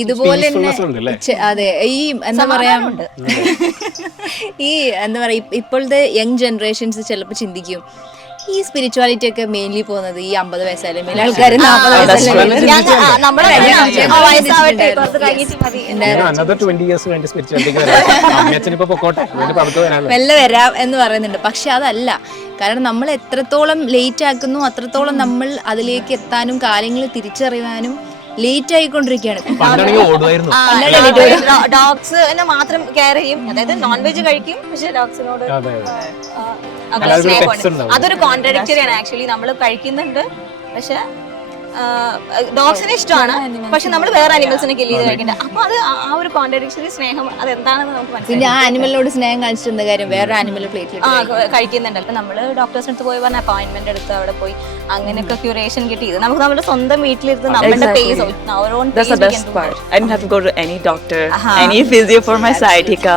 ഇതുപോലെ തന്നെ അതെ ഈ എന്താ പറയാ ഈ എന്താ പറയാ ഇപ്പോഴത്തെ യങ് ജനറേഷൻസ് ചിലപ്പോൾ ചിന്തിക്കും ഈ സ്പിരിച്വാലിറ്റി ഒക്കെ മെയിൻലി പോകുന്നത് ഈ 50 വയസ്സായാലും മേലെ ആൾക്കാർ 40 മെല്ലെ വരാം എന്ന് പറയുന്നുണ്ട്. പക്ഷെ അതല്ല, കാരണം നമ്മൾ എത്രത്തോളം ലേറ്റ് ആക്കുന്നു അത്രത്തോളം നമ്മൾ അതിലേക്ക് എത്താനും കാര്യങ്ങൾ തിരിച്ചറിയാനും ലേറ്റ് ആയിക്കൊണ്ടിരിക്കുകയാണ്. ഡോഗ്സിനെ മാത്രം കെയർ ചെയ്യും, അതായത് നോൺ വെജ് കഴിക്കും, പക്ഷെ ഡോഗ്സിനോട് അതൊരു കോൺട്രഡിക്ടറിയാണ്. ആക്ച്വലി നമ്മൾ കഴിക്കുന്നുണ്ട്, പക്ഷെ ഡോഗ്സിനെ ഇഷ്ടമാണ്, പക്ഷെ നമ്മൾ വേറെ അനിമൽസിനെ കില്ല് ചെയ്ത് കഴിക്കണ്ട. അപ്പൊ അത് ആ ഒരു കോൺട്രഡിക്ടറി സ്നേഹം അത് എന്താണെന്ന് നമുക്ക് മനസ്സിലായി. പിന്നെ ആ ആനിമലിനോട് സ്നേഹം കാണിച്ചിരുന്ന കാര്യം വേറെ ആനിമൽ പ്ലേറ്റിൽ കഴിക്കുന്നുണ്ട്. അപ്പൊ നമ്മള് ഡോക്ടേഴ്സിന് അടുത്ത് പോയി പറഞ്ഞ അപ്പോയിന്റ്മെന്റ് എടുത്ത് അവിടെ പോയി അങ്ങനെയൊക്കെ ക്യൂറേഷൻ കിട്ടി. ഇത് നമുക്ക് നമ്മുടെ സ്വന്തം വീട്ടിലിരുന്ന് നമ്മുടെ pace our own pace. That's the best part. I didn't have to go to any doctor, any physio for my sciatica.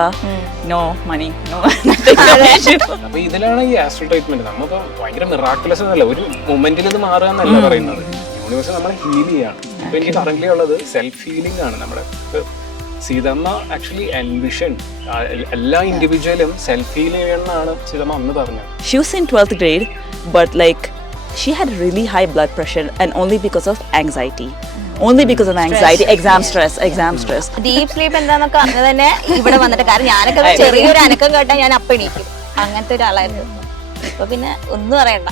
No money, no nothing. അപ്പൊ ഇതിലാണ് ഈ ആസ്ട്രൽ ട്രീറ്റ്മെന്റ്. നമുക്ക് ഭയങ്കര മിറാക്കുലസ് എന്നല്ല, ഒരു മൊമെന്റിൽ ഇത് മാറുക എന്നല്ല പറയുന്നത്. യൂണിവേഴ്സ് നമ്മളെ ഹീൽ ചെയ്യാണ്. ഇപ്പൊ എനിക്ക് കറന്റ് ഉള്ളത് സെൽഫ് ഹീലിംഗ് ആണ്. നമ്മുടെ സീതമ്മ ആക്ച്വലി എൻവിഷൻ എല്ലാ ഇൻഡിവിജ്വലും സെൽഫ് ഹീൽ ചെയ്യണമെന്നാണ് സീതമ്മ അന്ന് പറഞ്ഞത്. She was in 12th grade, but like she had really high blood pressure and only because of anxiety. Only because of anxiety, exam stress. Deep sleep എന്താന്നൊക്കെ അന്ന് തന്നെ ഇവിടെ വന്നിട്ട്, കാരണം ഞാനൊക്കെ ചെറിയൊരു അനക്കം കേട്ടാൽ ഞാൻ അപ്പം എണീക്കും, അങ്ങനത്തെ ഒരാളായിരുന്നു. ഇപ്പൊ പിന്നെ ഒന്നും അറിയണ്ട.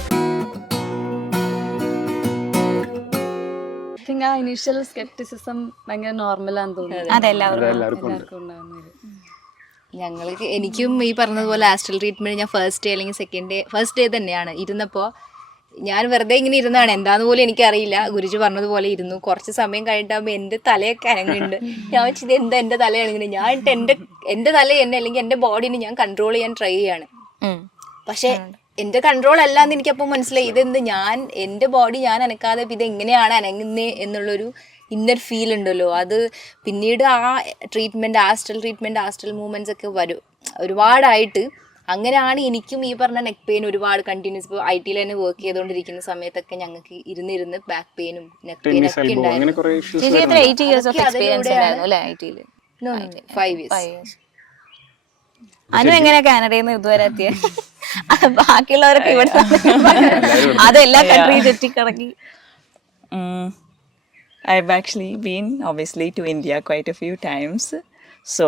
ആ ഇനീഷ്യൽ സ്കെപ്റ്റിസിസം ഭയങ്കര നോർമലാന്ന് തോന്നുന്നു. എനിക്കും ഈ പറഞ്ഞതുപോലെ ആസ്ട്രൽ ട്രീറ്റ്മെന്റ് ഞാൻ ഫസ്റ്റ് ഡേ തന്നെയാണ് ഇരുന്നപ്പോൾ ഞാൻ വെറുതെ ഇങ്ങനെ ഇരുന്നാണ്, എന്താന്ന് പോലും എനിക്കറിയില്ല. ഗുരുജി പറഞ്ഞതുപോലെ ഇരുന്നു. കുറച്ച് സമയം കഴിഞ്ഞിട്ടാകുമ്പോൾ എൻ്റെ തലയൊക്കെ അനങ്ങുന്നുണ്ട്. ഞാൻ വെച്ചത് എന്താ എൻ്റെ തല അനങ്ങുന്നത്, ഞാൻ എൻ്റെ തല എന്നെ അല്ലെങ്കിൽ എൻ്റെ ബോഡിനെ ഞാൻ കൺട്രോൾ ചെയ്യാൻ ട്രൈ ചെയ്യാണ്. പക്ഷെ എൻ്റെ കൺട്രോൾ അല്ല എന്ന് എനിക്കപ്പോൾ മനസ്സിലായി. ഇതെന്ത് ഞാൻ എൻ്റെ ബോഡി ഞാൻ അനക്കാതെ ഇത് എങ്ങനെയാണ് അനങ്ങുന്നത് എന്നുള്ളൊരു ഇന്നർ ഫീൽ ഉണ്ടല്ലോ. അത് പിന്നീട് ആ ട്രീറ്റ്മെൻറ്റ് ആസ്ട്രൽ മൂവ്മെൻറ്റ്സ് ഒക്കെ ഒരുപാടായിട്ട് അങ്ങനെയാണ് എനിക്കും ഈ പറഞ്ഞ നെക്ക് പെയിൻ ഒരുപാട് കണ്ടിന്യൂസ്. ഇപ്പോൾ IT തന്നെ വർക്ക് ചെയ്തുകൊണ്ടിരിക്കുന്ന സമയത്തൊക്കെ ഞങ്ങൾക്ക് ഇരുന്നിരുന്ന് ബാക്ക് പെയിനും നെക്ക് പെയിനും ഒക്കെ ഉണ്ടായിരുന്നു. 5 years. അനു എങ്ങനെയാ കാനഡയിൽ നിന്ന് ഇതുവരെ എത്തിയത്? ബാക്കിയുള്ളവരൊക്കെ ഇവിടെ അതെല്ലാ country ചുറ്റിക്കറങ്ങി. I've actually been obviously to India quite a few times, so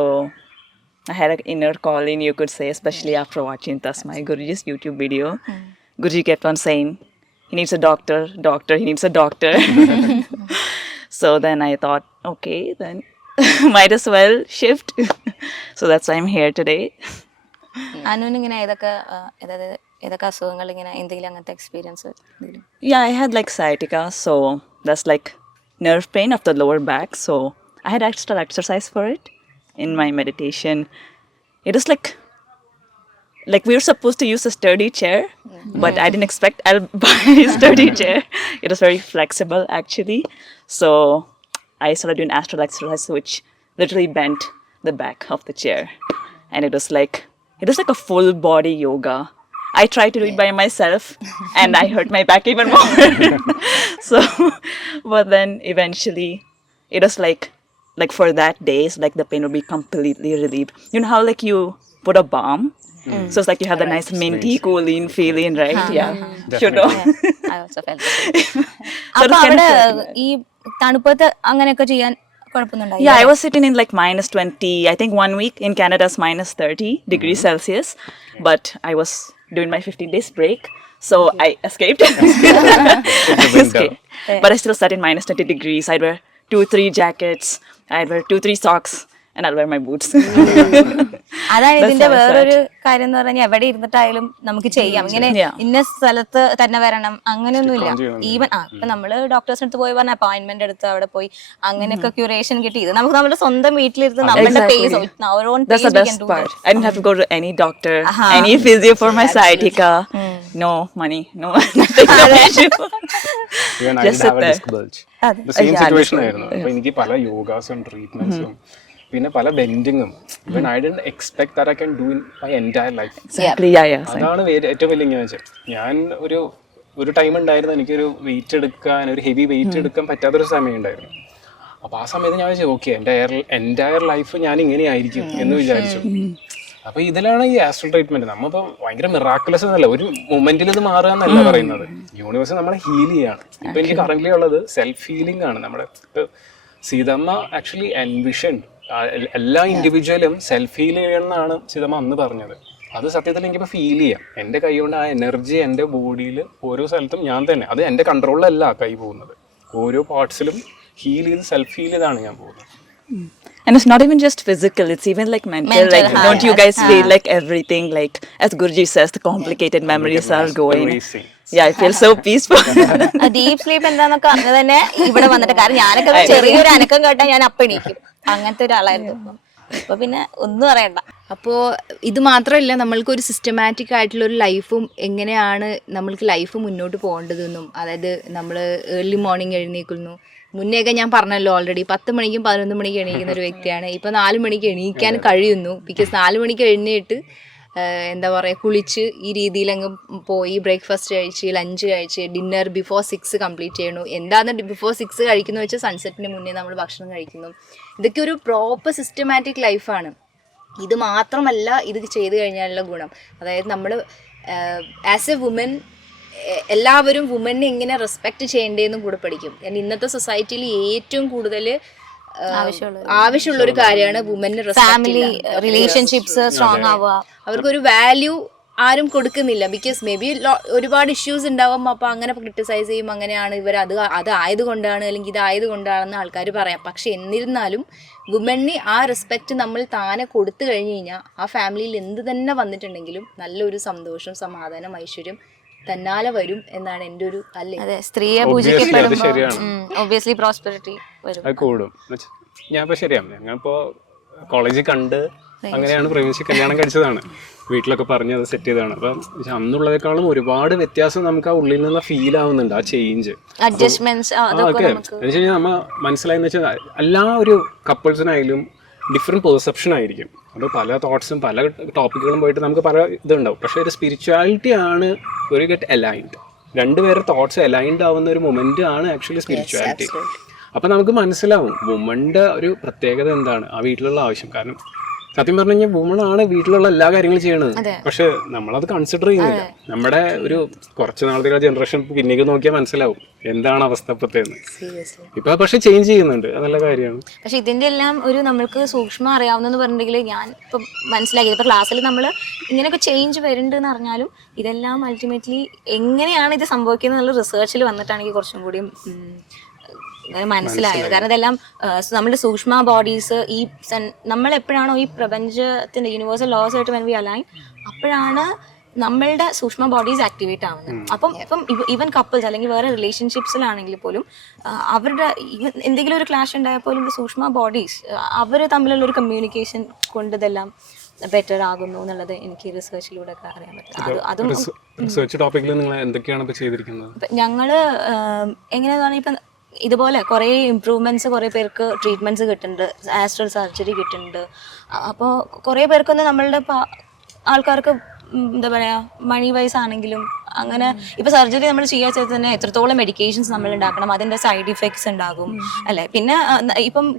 I had an inner calling, you could say, especially after watching Tasmai Guruji's YouTube video. Guruji kept on saying he needs a doctor, he needs a doctor. So then I thought, okay, then might as well shift. So that's why I'm here today. അനുവിന് ഇങ്ങനെ ഏതൊക്കെ അസുഖങ്ങൾ ഇങ്ങനെ എന്തെങ്കിലും അങ്ങനത്തെ experience? Yeah, I had like sciatica, so that's like nerve pain of the lower back. So I had extra exercise for it in my meditation. It was like we were supposed to use a sturdy chair, but I didn't expect I'll buy a sturdy chair. It was very flexible actually. So I started doing astral exercise, which literally bent the back of the chair, and it was like a full body yoga. I tried to do it by myself and I hurt my back even more. So but then eventually it was like for that days, like the pain would be completely relieved. You know how like you put a balm, so it's like you have the nice minty cooling feeling, right? Yeah, sure. I also felt that. അപ്പോൾ അവിടെ ഈ തണുപ്പത്ത് അങ്ങനെയൊക്കെ ചെയ്യാൻ കുഴപ്പമൊന്നുണ്ടായി? Yeah, I was sitting in like -20. I think 1 week in Canada is -30 degrees Celsius, but I was doing my 15 days break, so I escaped. But I still sat in -20 degrees. I'd wear 2-3 jackets, I'd wear 2-3 socks, and I'll wear my boots. അതാണ് ഇതിന്റെ വേറൊരു കാര്യം എന്ന് പറഞ്ഞാൽ എവിടെ ഇരുന്നിട്ടായാലും നമുക്ക് ചെയ്യാം. ഇങ്ങനെ ഇന്ന സ്ഥലത്ത് തന്നെ വരണം അങ്ങനെയൊന്നുമില്ല. ഈവൻ ഇപ്പൊ നമ്മള് ഡോക്ടേഴ്സിന് അടുത്ത് പോയി പറഞ്ഞ അപ്പോയിന്റ്മെന്റ് എടുത്ത് അവിടെ പോയി അങ്ങനെയൊക്കെ ക്യൂറേഷൻ കിട്ടി. ഇത് നമുക്ക് നമ്മുടെ സ്വന്തം വീട്ടിലിരുന്ന് നമ്മുടെ pace our own pace. That's the best part. I didn't have to go to any doctor, any physio for my sciatica. No money, no nothing. Even I did have a disc bulge. The same situation ആയിരുന്നു. അപ്പൊ എനിക്ക് പല യോഗാസും ട്രീറ്റ്മെന്റ്സും പിന്നെ പല ബെൻഡിങ്ങും ഇവൻ I didn't expect that I can do in my entire life. അതാണ് ഏറ്റവും വലിയ ഇങ്ങനെ വെച്ചാൽ ഞാൻ ഒരു ടൈം ഉണ്ടായിരുന്നു എനിക്കൊരു വെയിറ്റ് എടുക്കാൻ, ഒരു ഹെവി വെയിറ്റ് എടുക്കാൻ പറ്റാത്തൊരു സമയം ഉണ്ടായിരുന്നു. അപ്പൊ ആ സമയത്ത് ഞാൻ വിചാരിച്ചു ഓക്കെ എൻ്റയർ ലൈഫ് ഞാൻ ഇങ്ങനെയായിരിക്കും എന്ന് വിചാരിച്ചു. അപ്പൊ ഇതിലാണ് ഈ ആസ്ട്രൽ ട്രീറ്റ്മെന്റ്. നമ്മളിപ്പോ ഭയങ്കര മിറാക്കുലസ് എന്നല്ല, ഒരു മൊമെന്റിൽ ഇത് മാറുക എന്നല്ല പറയുന്നത്. യൂണിവേഴ്സ് നമ്മളെ ഹീൽ ചെയ്യാണ്. ഇപ്പൊ എനിക്ക് കറന്റ്ലി ഉള്ളത് സെൽഫ് ഹീലിംഗ് ആണ്. നമ്മുടെ സീതമ്മ ആക്ച്വലി എൻവിഷൻ എല്ലാ ഇൻഡിവിജ്വലും സെൽഫ് ഹീൽ ചെയ്യണമെന്നാണ് സീതമ്മ അന്ന് പറഞ്ഞത്. അത് സത്യത്തിൽ എനിക്കിപ്പോൾ ഫീൽ ചെയ്യാം. എൻ്റെ കൈ കൊണ്ട് ആ എനർജി എൻ്റെ ബോഡിയിൽ ഓരോ സ്ഥലത്തും ഞാൻ തന്നെ, അത് എൻ്റെ കൺട്രോളിലല്ല കൈ പോകുന്നത്, ഓരോ പാർട്സിലും ഹീൽ ചെയ്ത് സെൽഫ് ഹീൽ ചെയ്താണ് ഞാൻ പോകുന്നത്. And it's not even just physical, it's even like mental. Like, don't you guys feel like everything, like, as Guruji says, the complicated memories are going. Yeah, I feel so peaceful. Deep sleep എന്താന്നൊക്കെ അന്ന് തന്നെ ഇവിടെ വന്നിട്ട്, കാരണം ഞാനൊക്കെ ചെറിയൊരു അനക്കം കേട്ടാൽ ഞാൻ അപ്പം എണീക്കും, അങ്ങനത്തെ ഒരാളായിരുന്നു. അപ്പൊ പിന്നെ ഒന്നും അറിയണ്ട. അപ്പോൾ ഇത് മാത്രമല്ല, നമ്മൾക്കൊരു സിസ്റ്റമാറ്റിക് ആയിട്ടുള്ള ഒരു ലൈഫും എങ്ങനെയാണ് നമ്മൾക്ക് ലൈഫ് മുന്നോട്ട് പോകേണ്ടതെന്നും, അതായത് നമ്മൾ ഏർലി മോർണിംഗ് എഴുന്നേൽക്കുന്നു. മുന്നേയൊക്കെ ഞാൻ പറഞ്ഞല്ലോ ഓൾറെഡി 10 മണിക്കും 11 മണിക്കും എണീക്കുന്ന ഒരു വ്യക്തിയാണ്. ഇപ്പോൾ 4 മണിക്ക് എണീക്കാൻ കഴിയുന്നു. ബിക്കോസ് 4 മണിക്ക് എഴുന്നേറ്റ് എന്താ പറയുക, കുളിച്ച് ഈ രീതിയിൽ അങ്ങ് പോയി ബ്രേക്ക്ഫാസ്റ്റ് കഴിച്ച് ലഞ്ച് കഴിച്ച് ഡിന്നർ ബിഫോർ 6 കംപ്ലീറ്റ് ചെയ്യണു. എന്താണ് ബിഫോർ 6 കഴിക്കുന്നു വെച്ചാൽ സൺസെറ്റിന് മുന്നേ നമ്മൾ ഭക്ഷണം കഴിക്കുന്നു. ഇതൊക്കെ ഒരു പ്രോപ്പർ സിസ്റ്റമാറ്റിക് ലൈഫാണ്. ഇത് മാത്രമല്ല ഇത് ചെയ്ത് കഴിഞ്ഞാലുള്ള ഗുണം, അതായത് നമ്മൾ ആസ് എ വുമൻ എല്ലാവരും വുമനെ എങ്ങനെ റെസ്പെക്റ്റ് ചെയ്യേണ്ടതെന്നും കൂടെ പഠിക്കും. കാരണം ഇന്നത്തെ സൊസൈറ്റിയിൽ ഏറ്റവും കൂടുതൽ ആവശ്യമുള്ള ഒരു കാര്യമാണ് വുമന് ഫാമിലി റിലേഷൻഷിപ്സ് സ്ട്രോങ് ആവുക. അവർക്കൊരു വാല്യൂ ആരും കൊടുക്കുന്നില്ല. ബിക്കോസ് മേ ബി ഒരുപാട് ഇഷ്യൂസ് ഉണ്ടാവും. അപ്പോൾ അങ്ങനെ ക്രിട്ടിസൈസ് ചെയ്യും, അങ്ങനെയാണ് ഇവർ, അത് ആയതുകൊണ്ടാണ് അല്ലെങ്കിൽ ഇതായതുകൊണ്ടാണെന്ന് ആൾക്കാർ പറയാം. പക്ഷെ എന്നിരുന്നാലും വുമന് ആ റെസ്പെക്റ്റ് നമ്മൾ താനെ കൊടുത്തു കഴിഞ്ഞ് കഴിഞ്ഞാൽ ആ ഫാമിലിയിൽ എന്ത് തന്നെ വന്നിട്ടുണ്ടെങ്കിലും നല്ലൊരു സന്തോഷം, സമാധാനം, ഐശ്വര്യം തന്നാലെ വരും എന്നാണ് എൻ്റെ ഒരു അല്ലേ. അതെ, സ്ത്രീയെ പൂജിക്കപ്പെടുമ്പോൾ ഒബ്വിയസ്ലി പ്രോസ്പെരിറ്റി വരും, അത് കൂടും. ഞാനിപ്പോൾ ശരിയാണ്, ഞങ്ങളിപ്പോൾ കോളേജിൽ കണ്ട് അങ്ങനെയാണ് പ്രേമിച്ച് കല്യാണം കഴിച്ചതാണ്. വീട്ടിലൊക്കെ പറഞ്ഞ് അത് സെറ്റ് ചെയ്തതാണ്. അപ്പം അന്നുള്ളതിനേക്കാളും ഒരുപാട് വ്യത്യാസം നമുക്ക് ആ ഉള്ളിൽ നിന്ന് ഫീൽ ആവുന്നുണ്ട്, ആ ചേഞ്ച്, അഡ്ജസ്റ്റ്മെന്റ്സ്. ഓക്കെ എന്ന് വെച്ച് കഴിഞ്ഞാൽ നമ്മൾ മനസ്സിലായെന്ന് വെച്ചാൽ എല്ലാ ഒരു കപ്പിൾസിനായാലും ഡിഫറെൻറ്റ് പെർസെപ്ഷൻ ആയിരിക്കും. അപ്പോൾ പല തോട്ട്സും പല ടോപ്പിക്കുകളും പോയിട്ട് നമുക്ക് പല ഇതുണ്ടാവും. പക്ഷേ ഒരു സ്പിരിച്വാലിറ്റി ആണ് ഒരു ഗെറ്റ് അലൈൻഡ്, രണ്ടുപേരുടെ തോട്ട്സ് അലൈൻഡ് ആവുന്ന ഒരു മൊമെന്റ് ആണ് ആക്ച്വലി സ്പിരിച്വാലിറ്റി. അപ്പം നമുക്ക് മനസ്സിലാവും വുമന്റെ ഒരു പ്രത്യേകത എന്താണ്, ആ വീട്ടിലുള്ള ആവശ്യം. കാരണം സത്യം പറഞ്ഞു കഴിഞ്ഞാൽ വുമണാണ് വീട്ടിലുള്ള എല്ലാ കാര്യങ്ങളും ചെയ്യണത്. പക്ഷെ നമ്മളത് കൺസിഡർ ചെയ്യുന്നില്ല. നമ്മുടെ ഒരു കുറച്ച് നാളത്തെ ജനറേഷൻ പിന്നേക്ക് നോക്കിയാൽ മനസ്സിലാവും എന്താണ് അവസ്ഥ ഇപ്പത്തേന്ന്. ഇപ്പൊ പക്ഷെ ചേഞ്ച് ചെയ്യുന്നുണ്ട്, അത് നല്ല കാര്യമാണ്. പക്ഷെ ഇതിന്റെ എല്ലാം ഒരു നമ്മൾക്ക് സൂക്ഷ്മം അറിയാവുന്നെന്ന് പറഞ്ഞിട്ടുണ്ടെങ്കിൽ, ഞാൻ ഇപ്പൊ മനസ്സിലാക്കിയത് ഇപ്പൊ ക്ലാസ്സിൽ നമ്മൾ ഇങ്ങനെയൊക്കെ ചേഞ്ച് വരുന്നുണ്ടെന്ന് അറിഞ്ഞാലും ഇതെല്ലാം അൾട്ടിമേറ്റ്ലി എങ്ങനെയാണ് ഇത് സംഭവിക്കുന്നത് എന്നുള്ള റിസർച്ചിൽ വന്നിട്ടാണെങ്കിൽ കുറച്ചും കൂടി മനസ്സിലായത്. കാരണം ഇതെല്ലാം നമ്മുടെ സൂക്ഷ്മ ബോഡീസ്, ഈ നമ്മൾ എപ്പോഴാണോ ഈ പ്രപഞ്ചത്തിന്റെ യൂണിവേഴ്സൽ ലോസ് ആയിട്ട് വെൻ വി അലൈൻ, അപ്പോഴാണ് നമ്മളുടെ സൂക്ഷ്മ ബോഡീസ് ആക്ടിവേറ്റ് ആവുന്നത്. ഇപ്പം ഈവൻ കപ്പിൾസ് അല്ലെങ്കിൽ വേറെ റിലേഷൻഷിപ്സിലാണെങ്കിൽ പോലും അവരുടെ എന്തെങ്കിലും ഒരു ക്ലാഷ് ഉണ്ടായാൽ പോലും സൂക്ഷ്മ ബോഡീസ് അവർ തമ്മിലുള്ള ഒരു കമ്മ്യൂണിക്കേഷൻ കൊണ്ട് ഇതെല്ലാം ബെറ്റർ ആകുന്നു എന്നുള്ളത് എനിക്ക് റിസർച്ചിലൂടെ ഒക്കെ അറിയാൻ പറ്റും. അതും റിസർച്ച് ടോപ്പിക്കിൽ നിങ്ങൾ എന്തൊക്കെയാണ് ചെയ്തിരിക്കുന്നത്? ഞങ്ങള് എങ്ങനെയാണെന്ന് ഇപ്പം ഇതുപോലെ കുറേ ഇമ്പ്രൂവ്മെന്റ്സ്, കുറേ പേർക്ക് ട്രീറ്റ്മെന്റ്സ് കിട്ടുന്നുണ്ട്, ആസ്ട്രൽ സർജറി കിട്ടുന്നുണ്ട്. അപ്പോൾ കുറേ പേർക്കൊന്നും നമ്മളുടെ ആൾക്കാർക്ക് എന്താ പറയുക, മണി വൈസ് ആണെങ്കിലും അങ്ങനെ ഇപ്പൊ സർജറി നമ്മൾ ചെയ്യാച്ചാൽ തന്നെ എത്രത്തോളം മെഡിക്കേഷൻസ് നമ്മൾ ഉണ്ടാക്കണം, അതിന്റെ സൈഡ് ഇഫക്ട്സ് ഉണ്ടാകും അല്ലെ. പിന്നെ ഇപ്പം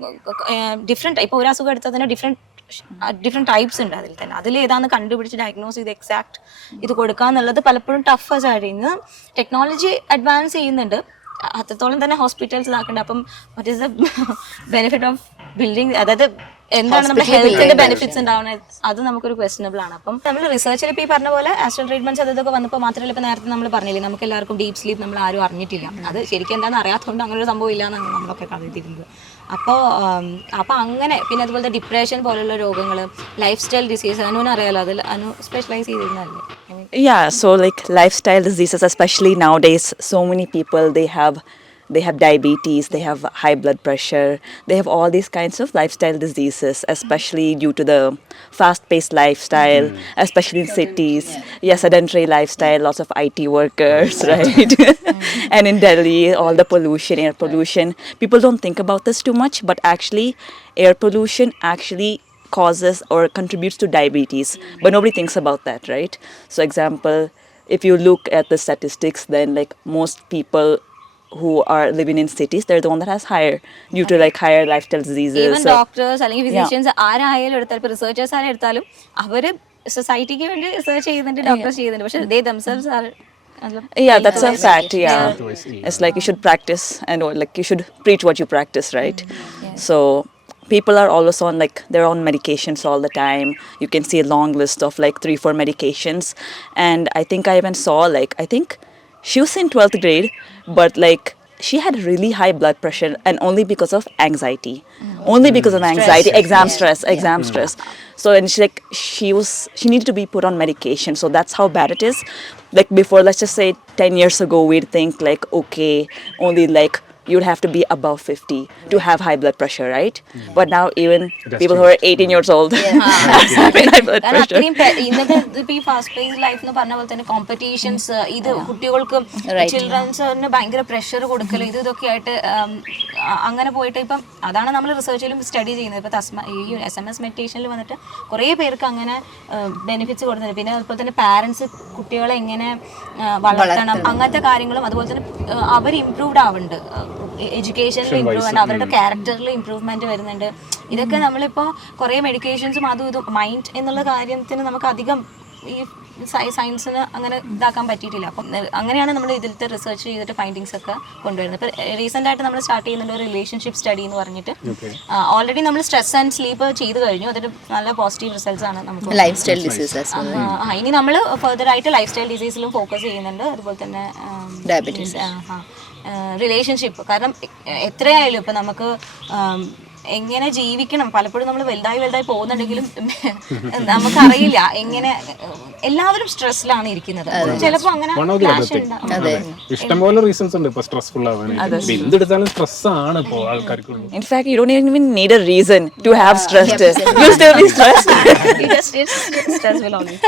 ഡിഫറെന്റ്, ഇപ്പൊ ഒരു അസുഖം എടുത്താൽ തന്നെ ഡിഫറെന്റ് ടൈപ്സ് ഉണ്ട്. അതിൽ തന്നെ അതിൽ ഏതാന്ന് കണ്ടുപിടിച്ച് ഡയഗ്നോസ് ചെയ്ത് എക്സാക്ട് ഇത് കൊടുക്കാന്നുള്ളത് പലപ്പോഴും ടഫ് ആയിരുന്നു. ടെക്നോളജി അഡ്വാൻസ് ചെയ്യുന്നുണ്ട്, അത്രത്തോളം തന്നെ ഹോസ്പിറ്റൽസിലാക്കുന്നുണ്ട്. അപ്പം what is the benefit of building, അതായത് എന്താണ് നമ്മുടെ ഹെൽത്തിന്റെ ബെനിഫിറ്റ്സ് ഉണ്ടാവുന്നത്, അത് നമുക്കൊരു ക്വസ്റ്റനബിൾ ആണ്. അപ്പം നമ്മൾ റിസർച്ചിൽ ഇപ്പോൾ ഈ പറഞ്ഞ പോലെ ആസ്ട്രൽ ട്രീറ്റ്മെന്റ്സ് അതൊക്കെ വന്നപ്പോൾ മാത്രമല്ല, ഇപ്പം നേരത്തെ നമ്മൾ പറഞ്ഞില്ലേ നമുക്ക് എല്ലാവർക്കും ഡീപ് സ്ലീപ്പ് നമ്മൾ ആരും അറിഞ്ഞിട്ടില്ല. അത് ശരിക്കും എന്താണെന്ന് അറിയാത്തതുകൊണ്ട് അങ്ങനെ ഒരു സംഭവം ഇല്ലാന്നാണ് നമ്മളൊക്കെ കണ്ടെത്തിയിരുന്നത്. അപ്പോൾ അങ്ങനെ പിന്നെ അതുപോലെ ഡിപ്രഷൻ പോലുള്ള രോഗങ്ങൾ, ലൈഫ് സ്റ്റൈൽ ഡിസീസ്, അനുവിന് അറിയാലോ, അതിൽ അനു സ്പെഷ്യലൈസ് ചെയ്തിരുന്നല്ലേ. Yeah, so like lifestyle diseases, especially nowadays, so many people they have diabetes, they have high blood pressure, they have all these kinds of lifestyle diseases, especially due to the fast-paced lifestyle, especially in cities. Yeah, sedentary lifestyle, lots of IT workers, right? And in Delhi, all the pollution, air pollution. People don't think about this too much, but actually, air pollution actually causes or contributes to diabetes, but nobody thinks about that, right? So example, if you look at the statistics, then like most people who are living in cities, they're the one that has higher, due to like higher lifestyle diseases. Even So, doctors അല്ലെങ്കിൽ physicians ആരായാലും എടുത്താലും ഇപ്പൊ researchers ആരെ എടുത്താലും അവര് സൊസൈറ്റിക്ക് വേണ്ടി research ചെയ്യുന്നുണ്ട്, ഡോക്ടേഴ്സ് ചെയ്യുന്നുണ്ട്, പക്ഷെ they themselves are yeah, that's a fact. Yeah, it's like you should practice and like you should preach what you practice, right? So people are always on like their own medications all the time. You can see a long list of like 3-4 medications, and I think I even saw like, I think she was in 12th grade, but like she had really high blood pressure, and only because of anxiety. Only because of anxiety, exam stress. So and she needed to be put on medication. So that's how bad it is. Like before, let's just say 10 years ago, we'd think like, okay, only like you'd have to be above 50 to have high blood pressure, right? But now even people who are 18 years old have high blood കാരണം pressure. അത്രയും ഇന്നത്തെ ഇപ്പൊ ഈ fast pace life എന്ന് പറഞ്ഞ പോലെ തന്നെ competitions, ഇത് കുട്ടികൾക്ക് ചിൽഡ്രൻസിന് ഭയങ്കര പ്രഷർ കൊടുക്കൽ, ഇതൊക്കെ ആയിട്ട് അങ്ങനെ പോയിട്ട് ഇപ്പം അതാണ് നമ്മൾ റിസർച്ചിലും സ്റ്റഡി ചെയ്യുന്നത്. ഇപ്പൊ ഈ SMS മെഡിറ്റേഷനിൽ വന്നിട്ട് കുറേ പേർക്ക് അങ്ങനെ ബെനിഫിറ്റ്സ് കൊടുക്കുന്നുണ്ട്. പിന്നെ അതുപോലെ തന്നെ പാരന്റ്സ് കുട്ടികളെ എങ്ങനെ വളർത്തണം, അങ്ങനത്തെ കാര്യങ്ങളും അതുപോലെ തന്നെ അവർ ഇംപ്രൂവ്ഡ് ആവുന്നുണ്ട്, എഡ്യൂക്കേഷനിൽ ഇംപ്രൂവ്മെന്റ്, അവരുടെ ക്യാരക്ടറിൽ ഇംപ്രൂവ്മെന്റ് വരുന്നുണ്ട്. ഇതൊക്കെ നമ്മളിപ്പോ കുറെ മെഡിക്കേഷൻസും അതും ഇതും മൈൻഡ് എന്നുള്ള കാര്യത്തിന് നമുക്ക് അധികം ഈ സയൻസിന് അങ്ങനെ ഇതാക്കാൻ പറ്റിയിട്ടില്ല. അപ്പം അങ്ങനെയാണ് നമ്മൾ ഇതിലത്തെ റിസർച്ച് ചെയ്തിട്ട് ഫൈൻഡിങ്സ് ഒക്കെ കൊണ്ടുവരുന്നത്. ഇപ്പൊ റീസെന്റ് ആയിട്ട് നമ്മൾ സ്റ്റാർട്ട് ചെയ്യുന്നുണ്ട് ഒരു റിലേഷൻഷിപ്പ് സ്റ്റഡി എന്ന് പറഞ്ഞിട്ട്. ഓൾറെഡി നമ്മൾ സ്ട്രെസ് ആൻഡ് സ്ലീപ്പ് ചെയ്ത് കഴിഞ്ഞു, അതിന്റെ നല്ല പോസിറ്റീവ് റിസൾട്ട്സ് ആണ് നമുക്ക്. ലൈഫ് സ്റ്റൈൽ ഡിസീസസ്, ഇനി നമ്മൾ ഫർദർ ആയിട്ട് ലൈഫ് സ്റ്റൈൽ ഡിസീസിലും ഫോക്കസ് ചെയ്യുന്നുണ്ട്. അതുപോലെ തന്നെ ഡയബറ്റീസ്, റിലേഷൻഷിപ്പ്. കാരണം എത്രയായാലും ഇപ്പൊ നമുക്ക് എങ്ങനെ ജീവിക്കണം, പലപ്പോഴും നമ്മൾ വലുതായി പോകുന്നുണ്ടെങ്കിലും നമുക്കറിയില്ല എങ്ങനെ, എല്ലാവരും സ്ട്രെസ്സിലാണ് ഇരിക്കുന്നത്. ചിലപ്പോ അങ്ങനെ ഇഷ്ടംപോലെ റീസൺസ് ഉണ്ട് ഇപ്പൊ സ്ട്രെസ്ഫുൾ ആവാനായിട്ട്. എന്തെടുത്താലും സ്ട്രെസ് ആണ് ഇപ്പോ ആൾക്കാർക്ക്. In fact, you don't even need a reason to have stress. You still be stressed. stress will always.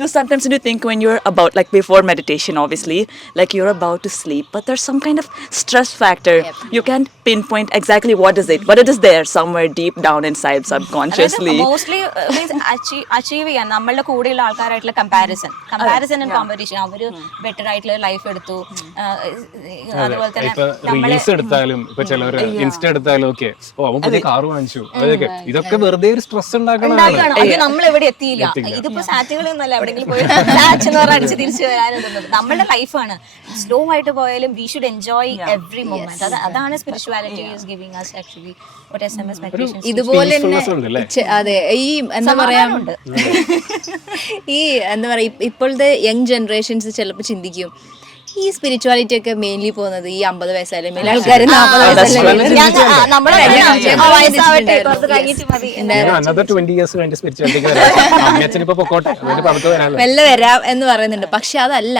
No, sometimes you think when you're about, like before meditation, obviously, like you're about to sleep, but there's some kind of stress factor. You can't pinpoint exactly what is it, but it is there somewhere deep down inside subconsciously. Mostly achieve ചെയ്യാൻ നമ്മളുടെ കൂടെയുള്ള ആൾക്കാരായിട്ടുള്ള comparison and competition. അവര് better ആയിട്ടുള്ള life എടുത്തു, അതുപോലെ തന്നെ reels എടുത്താലും ഇപ്പൊ ചിലവര് ഇൻസ്റ്റ എടുത്താലും ഒക്കെ അവൻ പുതിയ കാറ് വാങ്ങിച്ചു, അതൊക്കെ ഇതൊക്കെ വെറുതെ ഒരു സ്ട്രെസ് ഉണ്ടാക്കണം. നമ്മൾ എവിടെ എത്തിയില്ല. ഇതിപ്പോ സാറ്റുകളിൽ നിന്നല്ല എവിടെയെങ്കിലും പോയി എന്ന് പറഞ്ഞ അടിച്ച് തിരിച്ചു വരാനും തോന്നുന്നത്. നമ്മളുടെ ലൈഫാണ്, സ്ലോ ആയിട്ട് പോയാലും we should enjoy every moment. അതാണ് spirituality is giving us actually what SMS meditation. ഇതുപോലെ തന്നെ അതെ, ഈ എന്താ പറയാ, ഈ എന്താ പറയാ, ഇപ്പോഴത്തെ യങ് ജനറേഷൻസ് ചിലപ്പോൾ ചിന്തിക്കും ഈ സ്പിരിച്വാലിറ്റി ഒക്കെ മെയിൻലി പോകുന്നത് ഈ 50 വയസ്സായാലും മേലെ ആൾക്കാർ 40 വയസ്സായാലും മെല്ലെ വരാം എന്ന് പറയുന്നുണ്ട്. പക്ഷെ അതല്ല,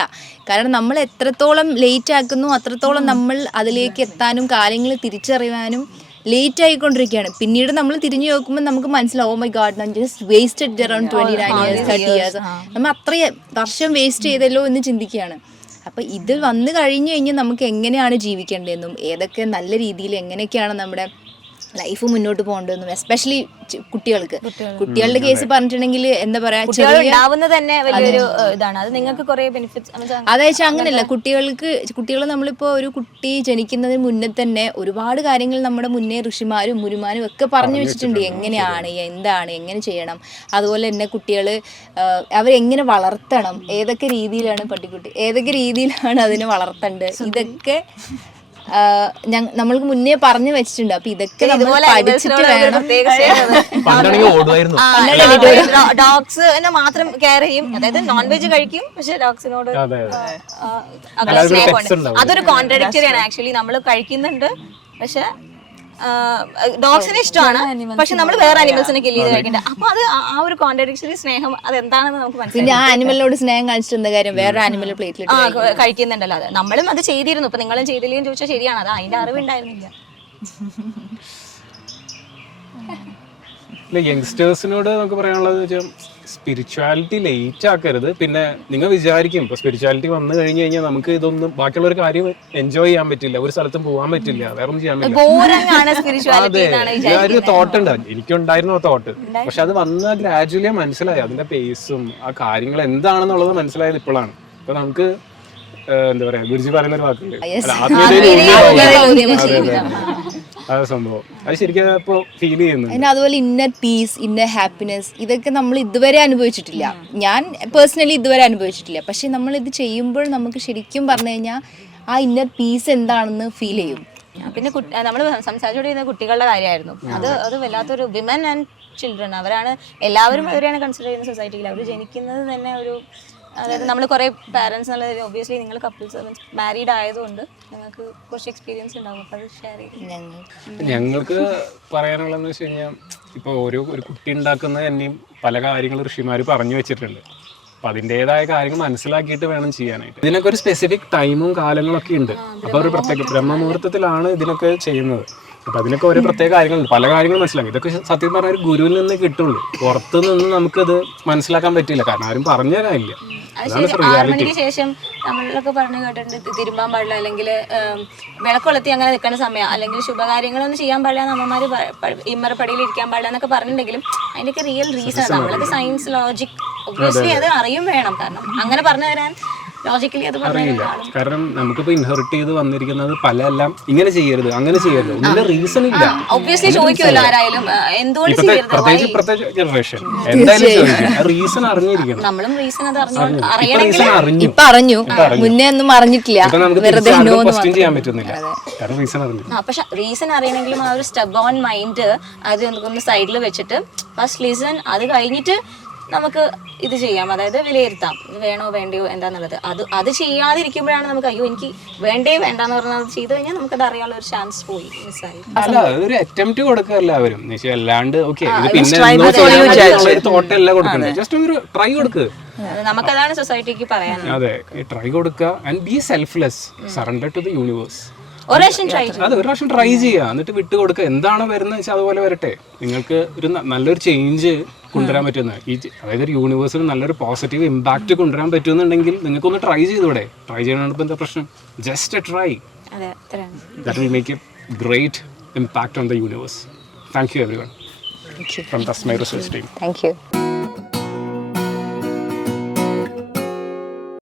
കാരണം നമ്മൾ എത്രത്തോളം ലേറ്റ് ആക്കുന്നു അത്രത്തോളം നമ്മൾ അതിലേക്ക് എത്താനും കാര്യങ്ങൾ തിരിച്ചറിയാനും ലേറ്റ് ആയിക്കൊണ്ടിരിക്കുകയാണ്. പിന്നീട് നമ്മൾ തിരിഞ്ഞു നോക്കുമ്പോൾ നമുക്ക് മനസ്സിലാവും, ഓ മൈ ഗോഡ്, ഞാൻ just wasted around 29 years 30 years, നമ്മൾ അത്രയും വർഷം വേസ്റ്റ് ചെയ്തല്ലോ എന്ന് ചിന്തിക്കുകയാണ്. അപ്പം ഇത് വന്നു കഴിഞ്ഞു കഴിഞ്ഞാൽ നമുക്ക് എങ്ങനെയാണ് ജീവിക്കേണ്ടതെന്നും ഏതൊക്കെ നല്ല രീതിയിൽ എങ്ങനെയൊക്കെയാണ് നമ്മുടെ ലൈഫ് മുന്നോട്ട് പോകേണ്ടതെന്നും, എസ്പെഷ്യലി കുട്ടികളുടെ കേസ് പറഞ്ഞിട്ടുണ്ടെങ്കിൽ എന്താ പറയാ, തന്നെ വലിയൊരു ഇതാണ്. അത് നിങ്ങൾക്ക് കുറേ ബെനിഫിറ്റ്സ്. അതായത് അങ്ങനെയല്ല, കുട്ടികൾ നമ്മളിപ്പോൾ ഒരു കുട്ടി ജനിക്കുന്നതിന് മുന്നേ തന്നെ ഒരുപാട് കാര്യങ്ങൾ നമ്മുടെ മുന്നേ ഋഷിമാരും മുരുമാരും ഒക്കെ പറഞ്ഞു വെച്ചിട്ടുണ്ട്. എങ്ങനെയാണ്, എന്താണ്, എങ്ങനെ ചെയ്യണം, അതുപോലെ തന്നെ കുട്ടികൾ അവരെങ്ങനെ വളർത്തണം, ഏതൊക്കെ രീതിയിലാണ് പട്ടിക്കുട്ടി ഏതൊക്കെ രീതിയിലാണ് അതിനെ വളർത്തേണ്ടത്, ഇതൊക്കെ നമ്മൾക്ക് മുന്നേ പറഞ്ഞു വെച്ചിട്ടുണ്ട്. അപ്പൊ ഇതൊക്കെ നമ്മൾ പഠിച്ചിട്ട് വേണം. ഡോഗ്സിനെ മാത്രം കെയർ ചെയ്യും, അതായത് നോൺ വെജ് കഴിക്കും, പക്ഷെ ഡോഗ്സിനോട് സ്നേഹമുണ്ട്. അതൊരു കോൺട്രഡിക്ടറിയാണ് ആക്ച്വലി. നമ്മൾ കഴിക്കുന്നുണ്ട് പക്ഷെ ഡോഗ്സിനെ ഇഷ്ടമാണ്, പക്ഷെ നമ്മൾ വേറെ അനിമൽസിനെ കില്ല് ചെയ്ത് കഴിക്കണ്ട. അപ്പൊ അത് ആ ഒരു കോൺട്രഡിക്ടറി സ്നേഹം അതെന്താണെന്ന് നമുക്ക് മനസ്സിലായി. പിന്നെ ആ ആനിമലിനോട് സ്നേഹം കാണിച്ചിട്ട് എന്താ കാര്യം, വേറെ ആനിമൽ പ്ലേറ്റിൽ കഴിക്കുന്നുണ്ടല്ലോ. അത് നമ്മളും അത് ചെയ്തിരുന്നു. ഇപ്പൊ നിങ്ങളും ചെയ്തില്ലെന്ന് ചോദിച്ചാൽ ശരിയാണ്, അത് അതിന്റെ അറിവുണ്ടായിരുന്നില്ല. യങ്സ്റ്റേഴ്സിനോട് നമുക്ക് പറയാനുള്ളത് സ്പിരിച്വാലിറ്റി ലേറ്റ് ആക്കരുത്. പിന്നെ നിങ്ങൾ വിചാരിക്കും ഇപ്പൊ സ്പിരിച്വാലിറ്റി വന്നു കഴിഞ്ഞു കഴിഞ്ഞാൽ നമുക്ക് ഇതൊന്നും ബാക്കിയുള്ള ഒരു കാര്യം എൻജോയ് ചെയ്യാൻ പറ്റില്ല, ഒരു സ്ഥലത്തും പോകാൻ പറ്റില്ല, വേറെ ഒന്നും ചെയ്യാൻ പറ്റില്ല. അതെ, ഒരു തോട്ട് ഉണ്ട്, എനിക്കുണ്ടായിരുന്നു ആ തോട്ട്. പക്ഷെ അത് വന്ന് ഗ്രാജുവലി മനസ്സിലായി അതിന്റെ പേസും ആ കാര്യങ്ങൾ എന്താണെന്നുള്ളത് മനസ്സിലായത് ഇപ്പോഴാണ്. ഇപ്പൊ നമുക്ക് എന്താ പറയാ ഗുരുജി പറയുന്ന ഒരു വാക്കുണ്ട് Yes. അല്ല, ആത്മീയതയിൽ ഊന്നിയ ഭാഗം. ആത്മീയതയിൽ ഊന്നിയ അതെ ആ സംഭവം അത് ശരിക്കും ഇപ്പൊ ഫീൽ ചെയ്യുന്നുണ്ട്. പിന്നെ അതുപോലെ ഇന്നർ പീസ്, ഇന്നർ ഹാപ്പിനെസ്, ഇതൊക്കെ നമ്മൾ ഇതുവരെ അനുഭവിച്ചിട്ടില്ല. ഞാൻ പേഴ്സണലി ഇതുവരെ അനുഭവിച്ചിട്ടില്ല. പക്ഷെ നമ്മൾ ഇത് ചെയ്യുമ്പോൾ നമുക്ക് ശരിക്കും പറഞ്ഞു കഴിഞ്ഞാൽ ആ ഇന്നർ പീസ് എന്താണെന്ന് ഫീൽ ചെയ്യും. പിന്നെ നമ്മൾ സംസാരിച്ചുകൊണ്ടിരുന്ന കുട്ടികളുടെ കാര്യമായിരുന്നു. അത് വല്ലാത്തൊരു വിമൻ ആൻഡ് ചിൽഡ്രൻ, അവരാണ് എല്ലാവരും അവരെയാണ് കൺസിഡർ ചെയ്യുന്ന സൊസൈറ്റിയിൽ. അവർ ജനിക്കുന്നത് തന്നെ ഒരു, അതായത് നമ്മൾ കുറേ പാരൻസ് എന്നുള്ളത് ഒബ്വിയസ്ലി നിങ്ങൾ കപ്പിൾസ് മാരീഡ് ആയതുകൊണ്ട് നിങ്ങൾക്ക് കുറച്ച് എക്സ്പീരിയൻസ് ഉണ്ടാവും. അപ്പോൾ അത് ഷെയർ ചെയ്യും. ഞങ്ങൾക്ക് പറയാനുള്ളതെന്ന് വെച്ച് കഴിഞ്ഞാൽ ഇപ്പോൾ ഒരു കുട്ടി ഉണ്ടാക്കുന്നത് തന്നെയും പല കാര്യങ്ങളും ഋഷിമാർ പറഞ്ഞു വെച്ചിട്ടുണ്ട്. അപ്പം അതിൻ്റെതായ കാര്യങ്ങൾ മനസ്സിലാക്കിയിട്ട് വേണം ചെയ്യാനായിട്ട്. ഇതിനൊക്കെ ഒരു സ്പെസിഫിക് ടൈമും കാലങ്ങളൊക്കെ ഉണ്ട്. അപ്പോൾ ഒരു പ്രത്യേക ബ്രഹ്മമുഹൂർത്തത്തിലാണ് ഇതിനൊക്കെ ചെയ്യുന്നത്. അപ്പം അതിനൊക്കെ ഓരോ പ്രത്യേക കാര്യങ്ങളുണ്ട്. പല കാര്യങ്ങളും മനസ്സിലാക്കി. ഇതൊക്കെ സത്യം പറഞ്ഞാൽ ഒരു ഗുരുവിൽ നിന്ന് കിട്ടുള്ളൂ. പുറത്തു നിന്ന് നമുക്കത് മനസ്സിലാക്കാൻ പറ്റില്ല, കാരണം ആരും പറഞ്ഞു തരാനില്ല. അതാണ് 6 മണിക്ക് ശേഷം നമ്മളൊക്കെ പറഞ്ഞു കേട്ടിട്ടുണ്ട് തിരുമ്പാൻ പാടില്ല, അല്ലെങ്കിൽ വിളക്കൊളുത്തി അങ്ങനെ നിൽക്കുന്ന സമയം, അല്ലെങ്കിൽ ശുഭകാര്യങ്ങളൊന്നും ചെയ്യാൻ പാടില്ല, നമ്മമാർ ഇമ്മറപ്പടിയിൽ ഇരിക്കാൻ പാടില്ല എന്നൊക്കെ പറഞ്ഞിട്ടുണ്ടെങ്കിലും അതിൻ്റെയൊക്കെ റിയൽ റീസൺ ആണ്. നമ്മളൊക്കെ സയൻസ് ലോജിക് ഒബ്വിയസ്ലി അത് അറിയും വേണം, കാരണം അങ്ങനെ പറഞ്ഞു തരാൻ ലോജിക്കലി അത് അറിയില്ല. കാരണം നമുക്കിപ്പോൾ ഇൻഹെറിറ്റ് ചെയ്ത് വന്നിരിക്കുന്നത് എല്ലാം ഇങ്ങനെ ചെയ്യരുത് അങ്ങനെ ചെയ്യരുത്, ഒന്നിന്റെ റീസൺ ഇല്ല. ഒബ്വിയസ്ലി ചോദിക്കുമല്ലോ ആരായാലും എന്തുകൊണ്ട് ചെയ്യരുത്, ഇപ്പോഴത്തെ ജനറേഷൻ എന്തായാലും ചോദിക്കും. റീസൺ അറിഞ്ഞിരിക്കണം. നമ്മളും റീസൺ അത് റീസൺ അറിഞ്ഞു. ഇപ്പൊ അറിഞ്ഞു, മുന്നേ ഒന്നും അറിഞ്ഞിട്ടില്ല. ഇപ്പൊ നമുക്ക് ക്വസ്റ്റ്യൻ ചെയ്യാൻ പറ്റുന്നില്ല, കാരണം റീസൺ അറിഞ്ഞു. പക്ഷെ റീസൺ അറിയണമെങ്കിലും ആ ഒരു സ്റ്റബ് ഓൺ മൈൻഡ് അത് നമുക്കൊന്ന് സൈഡിൽ വെച്ചിട്ട് ഫസ്റ്റ് ലിസൺ, അത് കഴിഞ്ഞിട്ട് നമുക്ക് ഇത് ചെയ്യാം, അതായത് വിലയിരുത്താം ഇത് വേണോ വേണ്ടയോ എന്താന്നുള്ളത്. അത് ചെയ്യാതിരിക്കുമ്പോഴാണ് നമുക്ക് അയ്യോ എനിക്ക് വേണ്ടേ വേണ്ടെന്ന് പറഞ്ഞാൽ അത് ചെയ്ത് കഴിഞ്ഞാൽ നമുക്കത് അറിയാനുള്ള ഒരു ചാൻസ് പോയി, മിസ്സായി. അല്ല ഒരു അറ്റംപ്റ്റ് കൊടുക്കുക എല്ലാവരും, അല്ലാണ്ട് ഓക്കെ ഇത് പിന്നെ തോട്ടല്ല കൊടുക്കണ്ടേ, ജസ്റ്റ് ഒരു ട്രൈ കൊടുക്കുക. നമുക്കതാണ് സൊസൈറ്റിക്ക് പറയാൻ. അതെ, ട്രൈ കൊടുക്കുക and be selfless, surrender to the universe. ഒരു പ്രാവശ്യം ട്രൈ ചെയ്യുക, എന്നിട്ട് വിട്ടു കൊടുക്കുക. എന്താണോ വരുന്നത് വെച്ചാൽ അതുപോലെ വരട്ടെ. നിങ്ങൾക്ക് ഒരു നല്ലൊരു ചേഞ്ച് കൊണ്ടുവരാൻ പറ്റുന്ന അതായത് ഒരു യൂണിവേഴ്സിന് നല്ലൊരു പോസിറ്റീവ് ഇമ്പാക്റ്റ് കൊണ്ടുവരാൻ പറ്റുന്നുണ്ടെങ്കിൽ നിങ്ങൾക്കൊന്ന് ട്രൈ ചെയ്തൂടെ? ട്രൈ ചെയ്യണപ്പോൾ എന്താ പ്രശ്നം? Just try. That will make A great impact on the universe. Thank you everyone from തസ്മൈ റിസർച്ച് ടീം. Thank you.